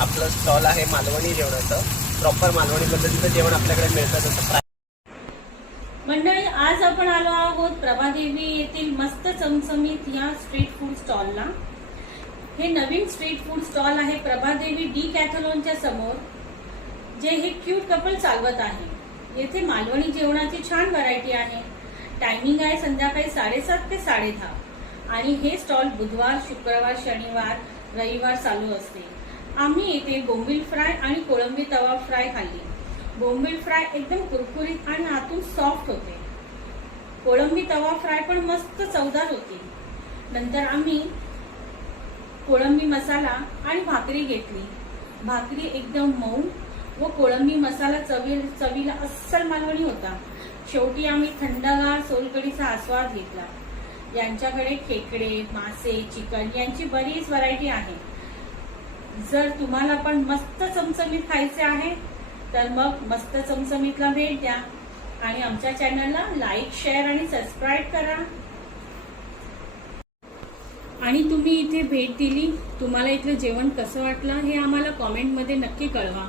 आपलं स्टॉल आहे मालवणी जेवणाचं, प्रॉपर मालवणी पद्धतीचं जेवण आपल्याकडे मिळतं. जसं मंडळी, आज आपण आलो आहोत प्रभादेवी येथील मस्त चमचमीत या स्ट्रीट फूड स्टॉलला. हे नवीन स्ट्रीट फूड स्टॉल आहे प्रभादेवी डीकॅथलॉनच्या समोर, जे हे क्यूट कपल चालवत आहे. येथे मालवणी जेवणाची छान व्हरायटी आहे. टायमिंग आहे संध्याकाळी 7:30 ते 10:30 आणि हे स्टॉल बुधवार, शुक्रवार, शनिवार, रविवार चालू असते. आम्ही येथे बोंबील फ्राय आणि कोळंबी तवा फ्राय खाल्ली. बोंबील फ्राय एकदम कुरकुरीत आणि आतून सॉफ्ट होते. कोळंबी तवा फ्राय पण मस्त चवदार होती. नंतर आम्ही कोळंबी मसाला आणि भाकरी घेतली. भाकरी एकदम मऊ व कोळंबी मसाला चवीला अस्सल मालवणी होता. शेवटी आम्ही थंडगार सोलकढीचा आस्वाद घेतला. यांच्याकडे खेकडे, मासे, चिकन यांची बरीच व्हरायटी आहे. जर तुम्हाला पण मस्त चमचमीत खायचे आहे तर मग मस्त चमचमीतला भेट द्या आणि आमच्या चॅनलला लाईक, शेअर आणि सबस्क्राईब करा. आणि तुम्ही इथे भेट दिली, तुम्हाला इथलं जेवण कसं वाटलं हे आम्हाला कॉमेंटमध्ये नक्की कळवा.